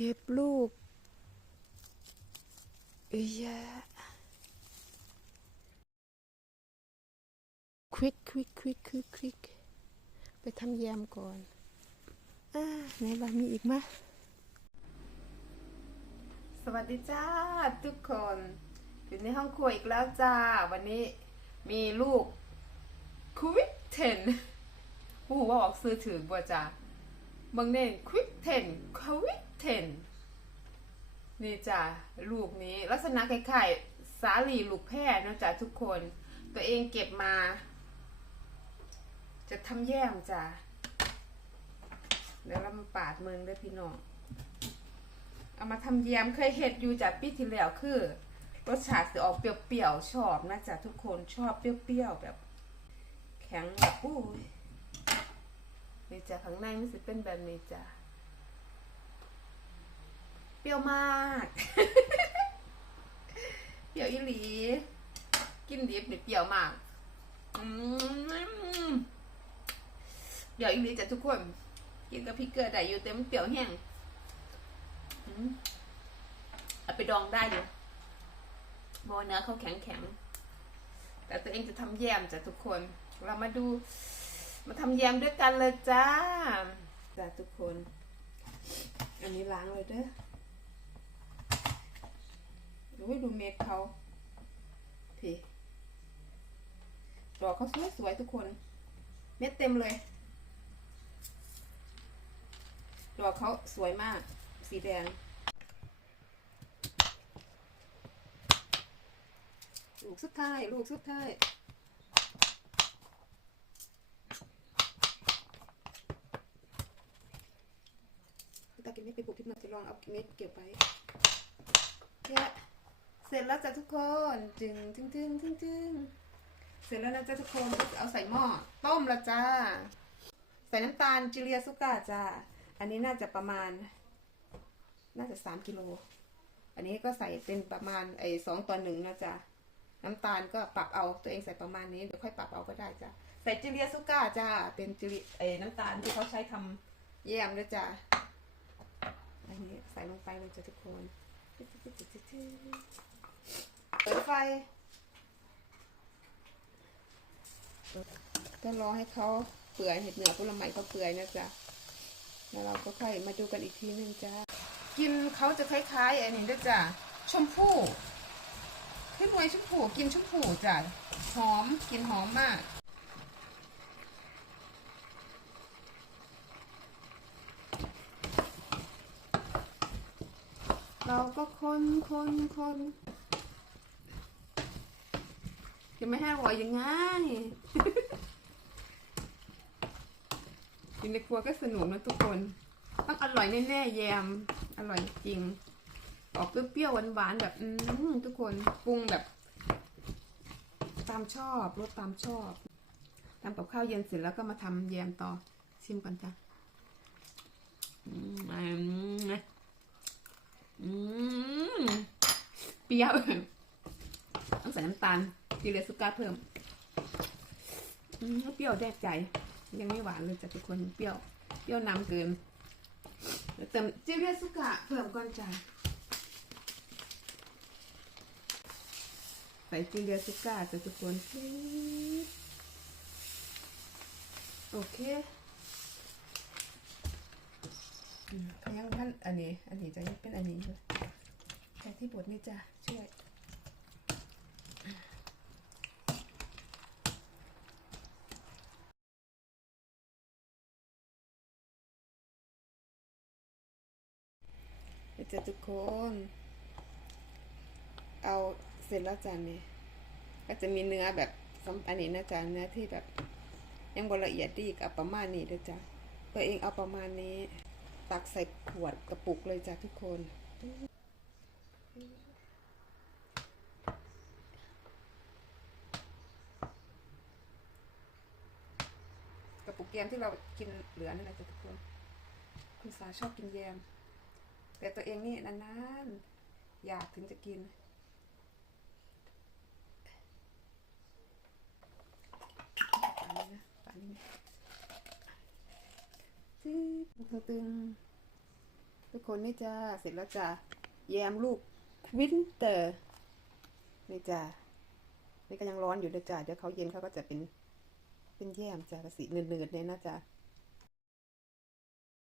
เก็บลูกเยยะควิกควิกควิกควิกควิกไปทำแยมก่อน อ่าไหนบ้ามีอีกมะสวัสดีจ้าทุกคนอยู่ในห้องครัวอีกแล้วจ้า วันนี้มีลูกควิกเทนผู้ว่าออกซื้อถือบัวจ้าเมืองเน่นควิกเทนควิก เทนนี่จ้าลูกนี้ลักษณะคล้ายๆสาลีลูกแพร่นะจ้าทุกคน ตัวเองเก็บมา จะทำแยมจ้าเดี๋ยวเรามาปาดเมืองด้วยพี่น้องเอามาทำแยมเคยเห็ดอยู่จากปีที่แล้วคือรสชาติจะออกเปรี้ยวๆชอบนะจ๊ะทุกคนชอบเปรี้ยวๆแบบ แข็งแบบอู้นี่จ้ะข้างในมันจะเป็นแบบนี้จ้ะ เปรี้ยวมาก เปรี้ยวอีหลี กินดิบเนี่ยเปรี้ยวมากเปรี้ยวอีหลีจะทุกคน กินกับพริกเกลือได้อยู่เต็มเปรี้ยวแห้งเอาไปดองได้อยู่บอเนื้อเขาแข็งแข็งแต่ตัวเองจะทำแยมจ้ะทุกคน เรามาดู มาทำแยมด้วยกันเลยจ้าจ้ะทุกคน อันนี้ล้างเลยเด้อ ดูดูเม็ดเขาพี่ดอกเขาสวยๆทุกคน เม็ดเต็มเลย ดอกเขาสวยมาก สีแดง ลูกสุดท้าย ลูกสุดท้ายตากินไม่ไปปลูกที่มันจะลองเอาเม็ดเก็บไว้เนี่ย เสร็จแล้วจ้ะทุกคนจึงจึงจึงจึงจึงเสร็จแล้วนะจ้ะทุกคนก็เอาใส่หม้อต้มละจ้า ใส่น้ำตาลจิเลียซุก้าจ้าอันนี้น่าจะประมาณ น่าจะสามกิโล อันนี้ก็ใส่เป็นประมาณไอ้สองต่อหนึ่งนะจ๊ะน้ำตาลก็ปรับเอาตัวเองใส่ประมาณนี้เดี๋ยวค่อยปรับเอาก็ได้จ้ะใส่จิเลียซุก้าจ้าเป็นจิเลียไอ้น้ำตาลที่เขาใช้ทำแยมด้วยจ้ะอันนี้ใส่ลงไปเลยจ้ะทุกคนเปิดไฟ ก็รอให้เขาเปื่อยเห็ดเหนือผลไม้เขาเปื่อยนะจ๊ะแล้วเราก็ค่อยมาดูกันอีกทีนึงจ้ากินเขาจะคล้ายๆอันนี้ด้วยจ้ะชมพู่ขึ้นวยชมพู่กินชมพู่จ้ะหอมกินหอมมากเราก็คนคนคน จะไม่ให้อร่อยยังไงอยู่ในครัวก็สนุกนะทุกคน ต้องอร่อยแน่ๆแยม อร่อยจริง ออกเปรี้ยวๆหวานๆแบบอืมทุกคนปรุงแบบ ตามชอบรสตามชอบทำกับข้าวเย็นเสร็จแล้วก็มาทำแยมต่อชิมก่อนจ้ะอืมอืมอืมเปรี้ยว ต้องใส่น้ำตาลกิเลสุก้าเพิ่มเปรี้ยวแดกใจ ยังไม่หวานเลยจ้ะทุกคนเปรี้ยวเปรี้ยวนำเกินเติมจิเรสุกะเพิ่มก่อนจ้ะใส่จิเรสุกะจ้ะทุกคนโอเคอืมยังพันอันนี้ อันนี้จะเป็นอันนี้ใส่ที่บดนี่จ้ะช่วย เดี๋ยว จะทุกคน เอาเสร็จแล้วจานนี้ก็จะมีเนื้อแบบซ้ำอันนี้นะจ๊ะเนื้อที่แบบยังบละเอียดดีกับประมาณนี้ด้วยจ้ะตัวเองเอาประมาณนี้ ตักใส่ขวดกระปุกเลยจ้ะทุกคนกระปุกแยมที่เรากินเหลือนั่นแหละจ้ะทุกคน คุณสาชอบกินแยม แต่ตัวเองนี่นานๆ อยากถึงจะกินปานนี้นะปานนี้ตึ๊ดตึงทุกคนนี่จ้าเสร็จแล้วจ้าแยมลูกวินเตอร์นี่จ้านี่ก็ยังร้อนอยู่นะจ้าเดี๋ยวเขาเย็นเขาก็จะเป็นเป็นแยมจ้าสีเนืดๆเนี่ยนะจ้า